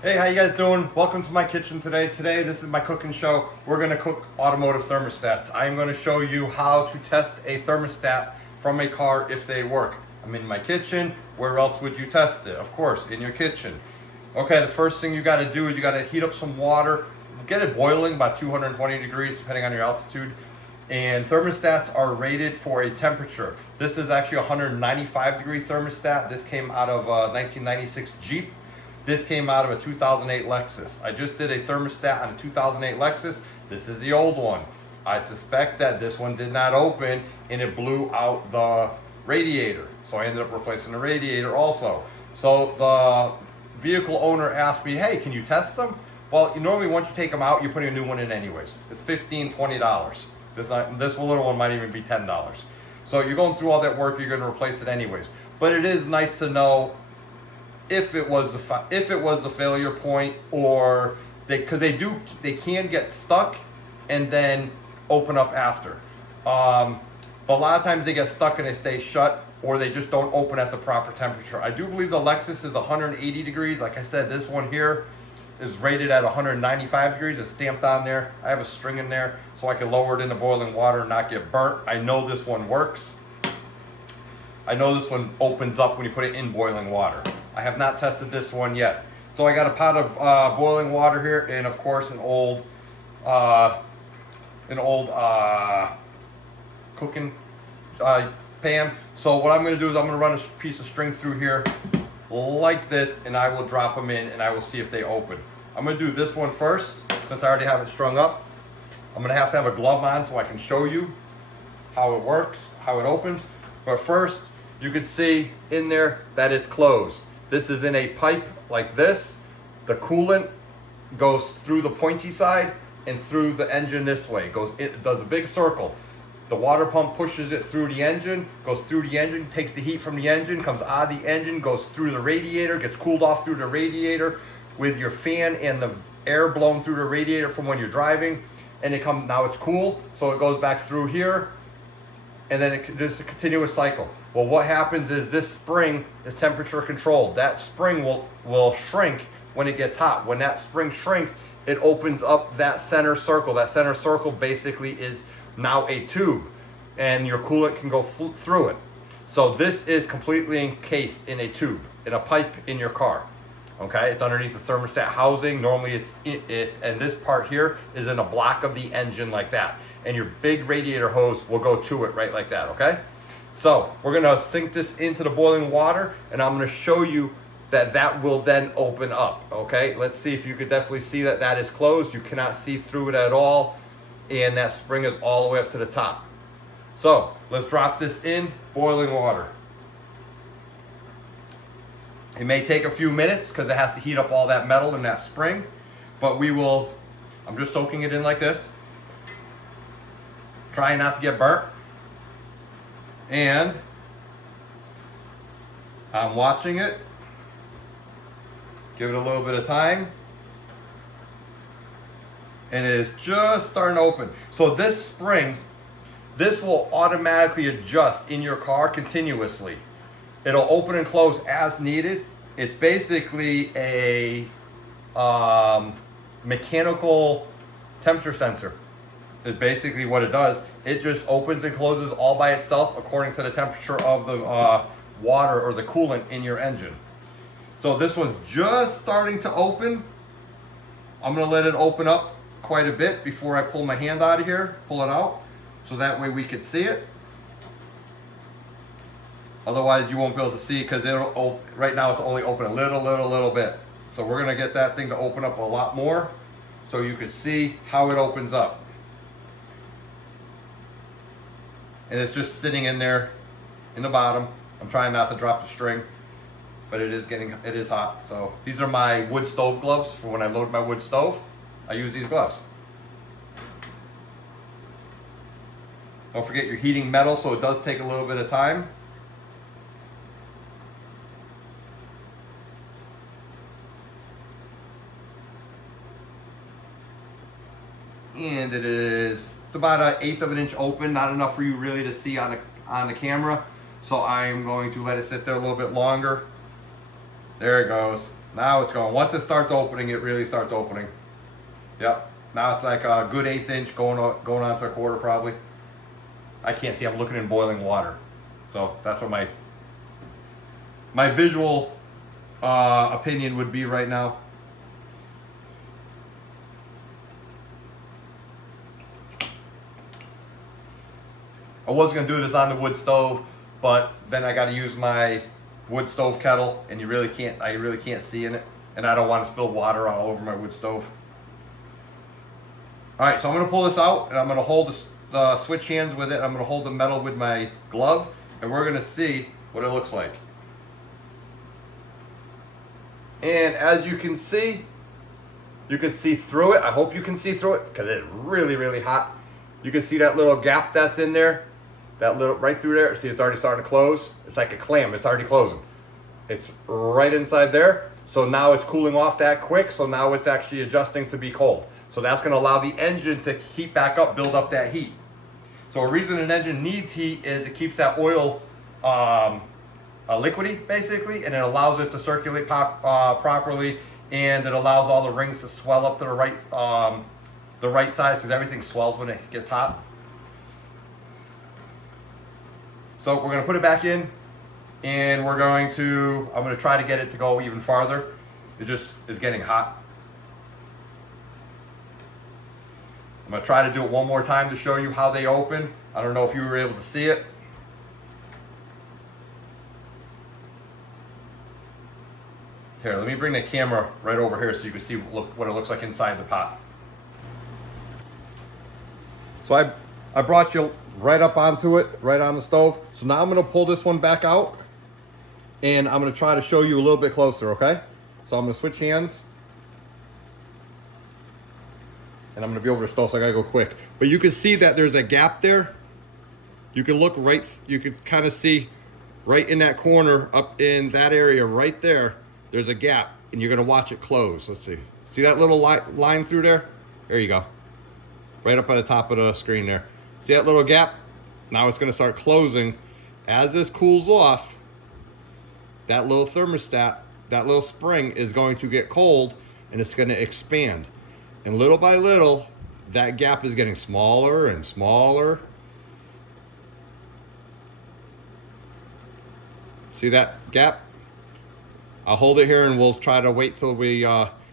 Hey, how you guys doing? Welcome to my kitchen today. This is my cooking show. We're gonna cook automotive thermostats. I'm gonna show you how to test a thermostat from a car if they work. I'm in my kitchen. Where else would you test it? Of course, in your kitchen. Okay, the first thing you gotta do is you gotta heat up some water. Get it boiling about 220 degrees, depending on your altitude. And thermostats are rated for a temperature. This is actually a 195 degree thermostat. This came out of a 1996 Jeep. This came out of a 2008 Lexus. I just did a thermostat on a 2008 Lexus. This is the old one. I suspect that this one did not open and it blew out the radiator. So I ended up replacing the radiator also. So the vehicle owner asked me, hey, can you test them? Well, normally once you take them out, you're putting a new one in anyways. It's $15, $20. This little one might even be $10. So you're going through all that work, you're going to replace it anyways. But it is nice to know if it was the failure point, or they can get stuck and then open up after. But a lot of times they get stuck and they stay shut, or they just don't open at the proper temperature. I do believe the Lexus is 180 degrees. Like I said, this one here is rated at 195 degrees. It's stamped on there. I have a string in there so I can lower it into boiling water and not get burnt. I know this one works. I know this one opens up when you put it in boiling water. I have not tested this one yet. So I got a pot of boiling water here, and of course an old cooking pan. So what I'm going to do is I'm going to run a piece of string through here like this, and I will drop them in, and I will see if they open. I'm going to do this one first, since I already have it strung up. I'm going to have a glove on so I can show you how it works, how it opens. But first, you can see in there that it's closed. This is in a pipe like this. The coolant goes through the pointy side and through the engine this way. It does a big circle. The water pump pushes it through the engine, goes through the engine, takes the heat from the engine, comes out of the engine, goes through the radiator, gets cooled off through the radiator with your fan and the air blown through the radiator from when you're driving. And now it's cool, so it goes back through here, and then there's a continuous cycle. Well, what happens is this spring is temperature controlled. That spring will shrink when it gets hot. When that spring shrinks, it opens up that center circle. That center circle basically is now a tube, and your coolant can go through it. So this is completely encased in a tube, in a pipe in your car. Okay, it's underneath the thermostat housing. Normally and this part here is in a block of the engine like that. And your big radiator hose will go to it right like that, okay? So we're gonna sink this into the boiling water, and I'm gonna show you that will then open up, okay? Let's see if you could definitely see that is closed. You cannot see through it at all, and that spring is all the way up to the top. So let's drop this in boiling water. It may take a few minutes because it has to heat up all that metal in that spring, but I'm just soaking it in like this. Trying not to get burnt. And I'm watching it. Give it a little bit of time. And it is just starting to open. So this spring, this will automatically adjust in your car continuously. It'll open and close as needed. It's basically a mechanical temperature sensor. Is basically what it does. It just opens and closes all by itself according to the temperature of the water or the coolant in your engine. So this one's just starting to open. I'm going to let it open up quite a bit before I pull my hand out of here, pull it out, so that way we can see it. Otherwise you won't be able to see it because right now it's only open a little bit. So we're going to get that thing to open up a lot more so you can see how it opens up. And it's just sitting in there in the bottom. I'm trying not to drop the string, but it is hot. So these are my wood stove gloves for when I load my wood stove. I use these gloves. Don't forget you're heating metal, so it does take a little bit of time. And it's about 1/8 of an inch open, not enough for you really to see on the camera. So I'm going to let it sit there a little bit longer. There it goes. Now it's going. Once it starts opening, it really starts opening. Yep. Now it's like a good 1/8 inch going on to a quarter probably. I can't see. I'm looking in boiling water. So that's what my visual opinion would be right now. I was gonna do this on the wood stove, but then I got to use my wood stove kettle, and I really can't see in it, and I don't want to spill water all over my wood stove. All right, so I'm gonna pull this out, and I'm gonna hold the switch hands with it. I'm gonna hold the metal with my glove, and we're gonna see what it looks like. And as you can see through it. I hope you can see through it because it's really, really hot. You can see that little gap that's in there. That little, right through there. See, it's already starting to close. It's like a clam, it's already closing. It's right inside there. So now it's cooling off that quick. So now it's actually adjusting to be cold. So that's gonna allow the engine to heat back up, build up that heat. So a reason an engine needs heat is it keeps that oil liquidy basically, and it allows it to circulate properly, and it allows all the rings to swell up to the right size, because everything swells when it gets hot. So we're going to put it back in, and I'm going to try to get it to go even farther. It just is getting hot. I'm going to try to do it one more time to show you how they open. I don't know if you were able to see it. Here, let me bring the camera right over here so you can see what it looks like inside the pot. So I brought you right up onto it, right on the stove. So now I'm gonna pull this one back out, and I'm gonna try to show you a little bit closer, okay? So I'm gonna switch hands, and I'm gonna be over the stove, so I gotta go quick. But you can see that there's a gap there. You can look right, you can kind of see right in that corner, up in that area right there, there's a gap, and you're gonna watch it close. Let's see. See that little line through there? There you go. Right up at the top of the screen there. See that little gap? Now it's gonna start closing. As this cools off, that little thermostat, that little spring is going to get cold, and it's gonna expand. And little by little, that gap is getting smaller and smaller. See that gap? I'll hold it here, and we'll try to wait till we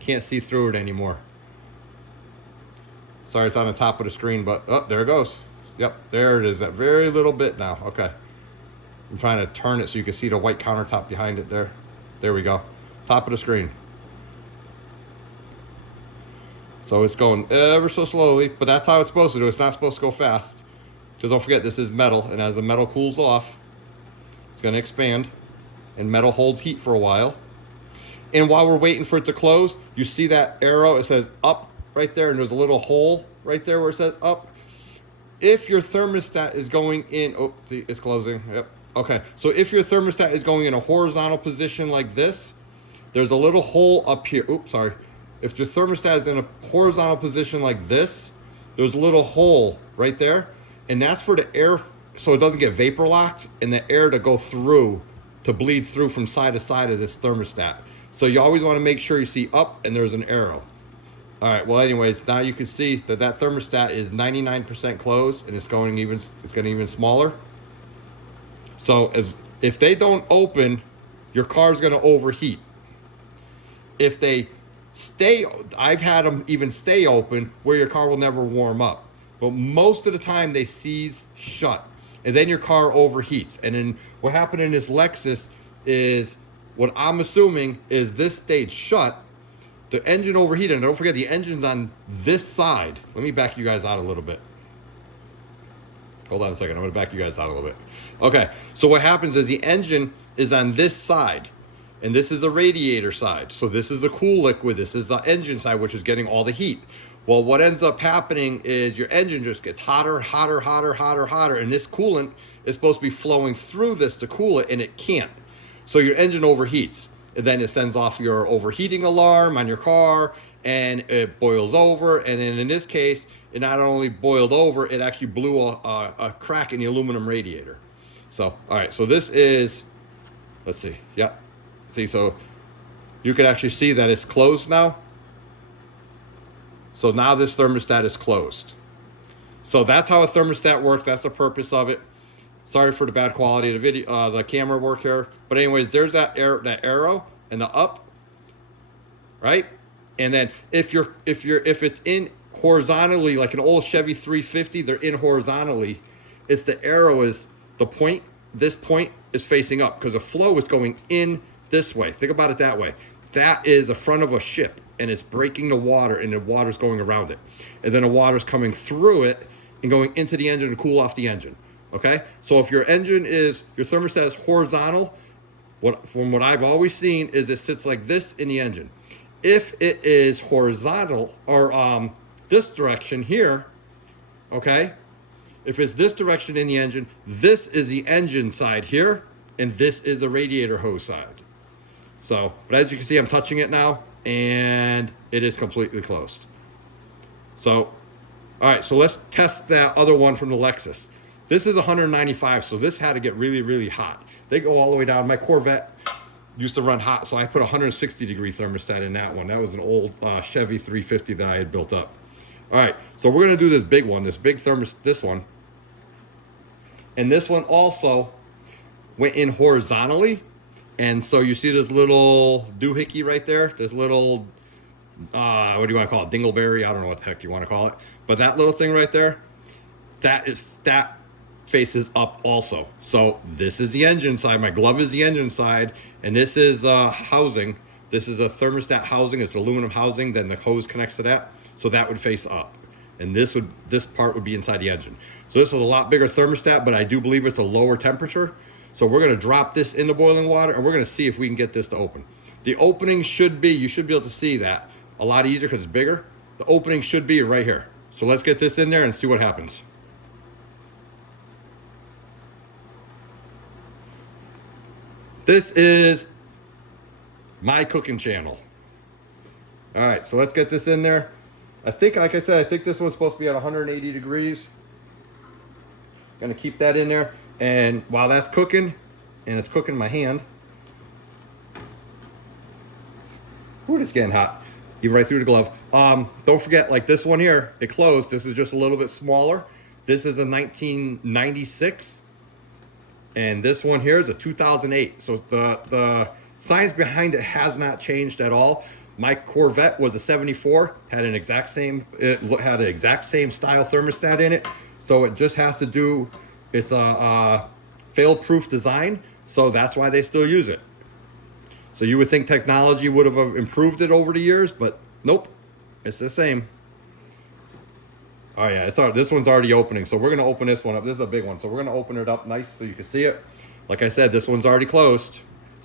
can't see through it anymore. Sorry, it's on the top of the screen, but oh, there it goes. Yep, there it is, that very little bit now. Okay. I'm trying to turn it so you can see the white countertop behind it there. There we go. Top of the screen. So it's going ever so slowly, but that's how it's supposed to do. It's not supposed to go fast. Because don't forget, this is metal, and as the metal cools off, it's going to expand, and metal holds heat for a while. And while we're waiting for it to close, you see that arrow, it says up right there, and there's a little hole right there where it says up. If your thermostat is going in, oh, see, it's closing, yep, okay. So if your thermostat is going in a horizontal position like this, there's a little hole up here, oops, sorry. If your thermostat is in a horizontal position like this, there's a little hole right there, and that's for the air, so it doesn't get vapor locked, and the air to go through, to bleed through from side to side of this thermostat. So you always want to make sure you see up and there's an arrow. All right, well anyways, now you can see that that thermostat is 99% closed, and it's getting even smaller. So if they don't open, your car's going to overheat. If they stay, I've had them even stay open where your car will never warm up. But most of the time they seize shut, and then your car overheats. And then what happened in this Lexus is, what I'm assuming is this stayed shut, the engine overheated, and don't forget the engine's on this side. Let me back you guys out a little bit. Hold on a second, I'm gonna back you guys out a little bit. Okay, so what happens is the engine is on this side, and this is the radiator side. So this is the cool liquid, this is the engine side, which is getting all the heat. Well, what ends up happening is your engine just gets hotter, hotter, hotter, hotter, hotter, and this coolant is supposed to be flowing through this to cool it, and it can't. So your engine overheats, and then it sends off your overheating alarm on your car, and it boils over. And then in this case, it not only boiled over, it actually blew a crack in the aluminum radiator. So, all right, so this is, let's see, yep. See, so you can actually see that it's closed now. So now this thermostat is closed. So that's how a thermostat works. That's the purpose of it. Sorry for the bad quality of the video, the camera work here. But anyways, there's that arrow and the up, right? And then if it's in horizontally, like an old Chevy 350, they're in horizontally. It's the arrow is the point. This point is facing up because the flow is going in this way. Think about it that way. That is the front of a ship, and it's breaking the water, and the water's going around it. And then the water's coming through it and going into the engine to cool off the engine. Okay? So if your thermostat is horizontal, from what I've always seen is it sits like this in the engine. If it is horizontal or this direction here, okay? If it's this direction in the engine, this is the engine side here, and this is the radiator hose side. So, but as you can see, I'm touching it now, and it is completely closed. So, all right, so let's test that other one from the Lexus. This is 195, so this had to get really, really hot. They go all the way down. My Corvette used to run hot, so I put a 160-degree thermostat in that one. That was an old Chevy 350 that I had built up. All right, so we're gonna do this big one, this one. And this one also went in horizontally. And so you see this little doohickey right there, this little, what do you want to call it? Dingleberry? I don't know what the heck you want to call it. But that little thing right there, that faces up also. So this is the engine side. My glove is the engine side. And this is housing. This is a thermostat housing. It's aluminum housing. Then the hose connects to that. So that would face up. And this part would be inside the engine. So this is a lot bigger thermostat, but I do believe it's a lower temperature. So we're going to drop this into boiling water, and we're going to see if we can get this to open. The opening should be, you should be able to see that a lot easier because it's bigger. The opening should be right here. So let's get this in there and see what happens. This is my cooking channel. All right, so let's get this in there. I think, like I said, I think this one's supposed to be at 180 degrees. Gonna keep that in there. And while that's cooking, and it's cooking in my hand, ooh, it's getting hot. Even right through the glove. Don't forget, like this one here, it closed. This is just a little bit smaller. This is a 1996. And this one here is a 2008. So the science behind it has not changed at all. My Corvette was a 74, had an exact same style thermostat in it. So it just has to do, it's a fail-proof design, so that's why they still use it. So you would think technology would have improved it over the years, but nope, it's the same. Oh yeah, this one's already opening, so we're gonna open this one up. This is a big one, so we're gonna open it up nice so you can see it. Like I said, this one's already closed.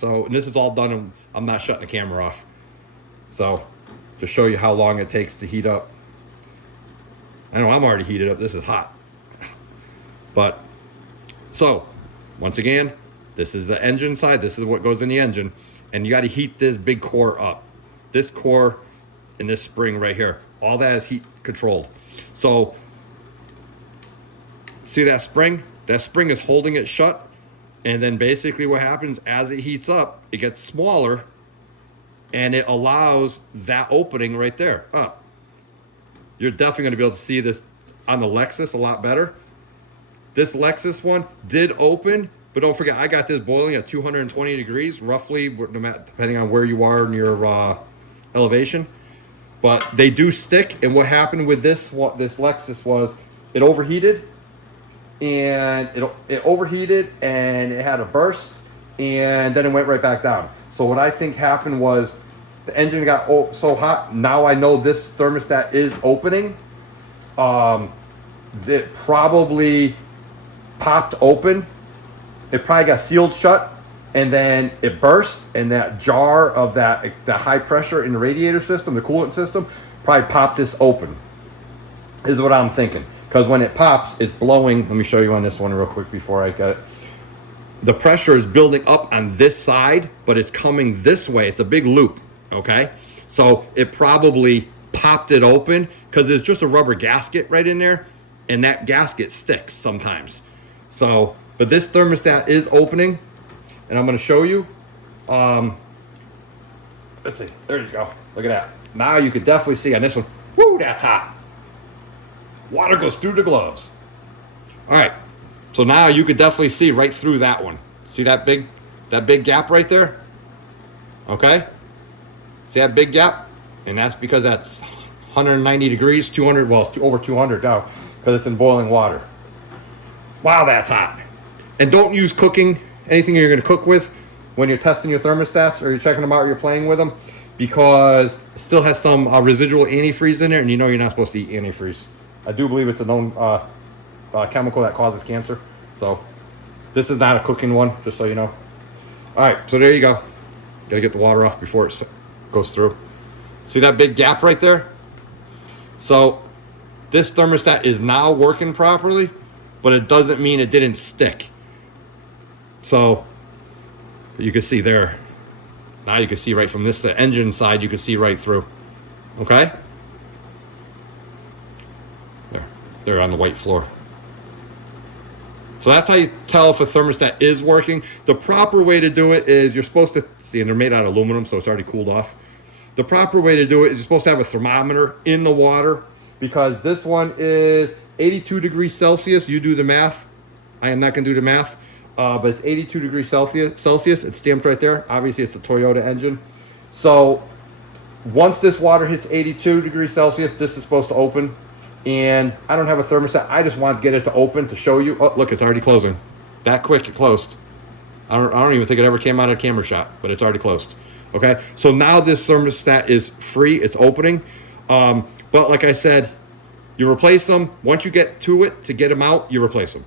So, and this is all done, and I'm not shutting the camera off. So, to show you how long it takes to heat up. I know I'm already heated up, this is hot. But, so, once again, this is the engine side, this is what goes in the engine, and you gotta heat this big core up. This core and this spring right here, all that is heat controlled. So, see that spring? That spring is holding it shut, and then basically what happens as it heats up, it gets smaller, and it allows that opening right there up. You're definitely gonna be able to see this on the Lexus a lot better. This Lexus one did open, but don't forget, I got this boiling at 220 degrees, roughly, depending on where you are in your elevation. But they do stick, and what happened with this Lexus was it overheated, and it overheated, and it had a burst, and then it went right back down. So what I think happened was the engine got so hot. Now I know this thermostat is opening. It probably popped open. It probably got sealed shut, and then it burst, and that jar of the high pressure in the radiator system, the coolant system, probably popped this open, is what I'm thinking. Because when it pops, it's blowing. Let me show you on this one real quick before I get it. The pressure is building up on this side, but it's coming this way. It's a big loop, okay? So it probably popped it open because there's just a rubber gasket right in there, and that gasket sticks sometimes. So, but this thermostat is opening, and I'm going to show you. let's see. There you go. Look at that. Now you can definitely see on this one. Woo, that's hot. Water goes through the gloves. All right. So now you could definitely see right through that one. See that big gap right there? Okay. See that big gap? And that's because that's 190 degrees, 200, well, it's over 200 now because it's in boiling water. Wow, that's hot. And don't use anything you're going to cook with when you're testing your thermostats or you're checking them out or you're playing with them, because it still has some residual antifreeze in there, and you know you're not supposed to eat antifreeze. I do believe it's a known chemical that causes cancer. So this is not a cooking one, just so you know. All right, so there you go. Gotta get the water off before it goes through. See that big gap right there? So this thermostat is now working properly, but it doesn't mean it didn't stick. So you can see there. Now you can see right from the engine side, you can see right through. Okay? There on the white floor. So that's how you tell if a thermostat is working. The proper way to do it is you're supposed to, see, and they're made out of aluminum, so it's already cooled off. The proper way to do it is you're supposed to have a thermometer in the water, because this one is 82 degrees Celsius. You do the math. I am not going to do the math, but it's 82 degrees Celsius. It's stamped right there. Obviously, it's a Toyota engine. So once this water hits 82 degrees Celsius, this is supposed to open. And I don't have a thermostat. I just want to get it to open to show you. Oh, look, it's already closing. That quick, it closed. I don't even think it ever came out of a camera shot, but it's already closed. Okay, so now this thermostat is free. It's opening. But like I said, you replace them. Once you get to it, to get them out, you replace them.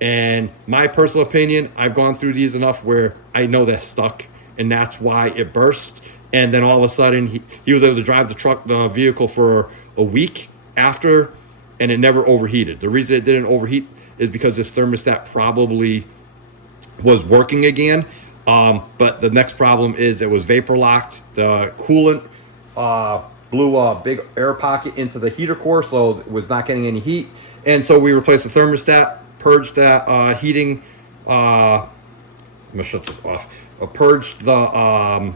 And my personal opinion, I've gone through these enough where I know they're stuck, and that's why it burst. And then all of a sudden, he was able to drive the vehicle for a week after, and it never overheated. The reason it didn't overheat is because this thermostat probably was working again. But the next problem is it was vapor locked. The coolant blew a big air pocket into the heater core, so it was not getting any heat. And so we replaced the thermostat, purged that heating. I'm gonna shut this off. Purged the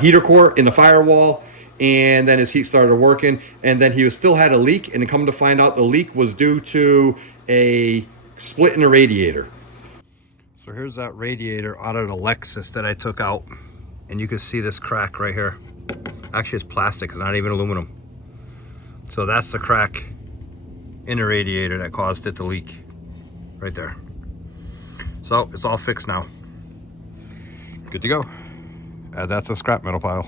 heater core in the firewall, and then his heat started working. And then he still had a leak, and come to find out the leak was due to a split in the radiator. So here's that radiator out of the Lexus that I took out, and you can see this crack right here. Actually, it's plastic, it's not even aluminum. So that's the crack in the radiator that caused it to leak right there. So it's all fixed now. Good to go. Add that to the scrap metal pile.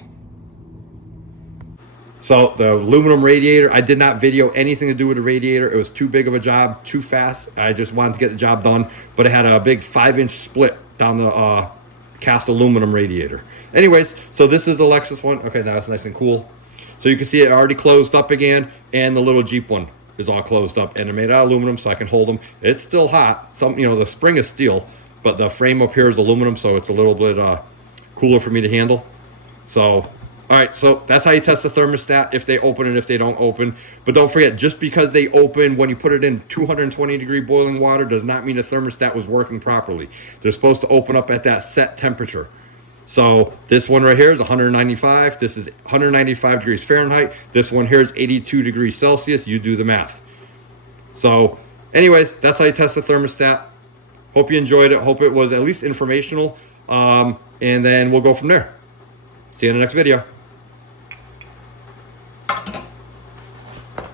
So the aluminum radiator, I did not video anything to do with the radiator. It was too big of a job, too fast. I just wanted to get the job done, but it had a big 5-inch split down the cast aluminum radiator. Anyways, so this is the Lexus one. Okay, now it's nice and cool. So you can see it already closed up again, and the little Jeep one is all closed up, and they're made out of aluminum, so I can hold them. It's still hot. The spring is steel, but the frame up here is aluminum, so it's a little bit cooler for me to handle. So, all right, so that's how you test the thermostat, if they open and if they don't open. But don't forget, just because they open when you put it in 220 degree boiling water does not mean the thermostat was working properly. They're supposed to open up at that set temperature. So this one right here is 195. This is 195 degrees Fahrenheit. This one here is 82 degrees Celsius. You do the math. So anyways, that's how you test the thermostat. Hope you enjoyed it. Hope it was at least informational. And then we'll go from there. See you in the next video.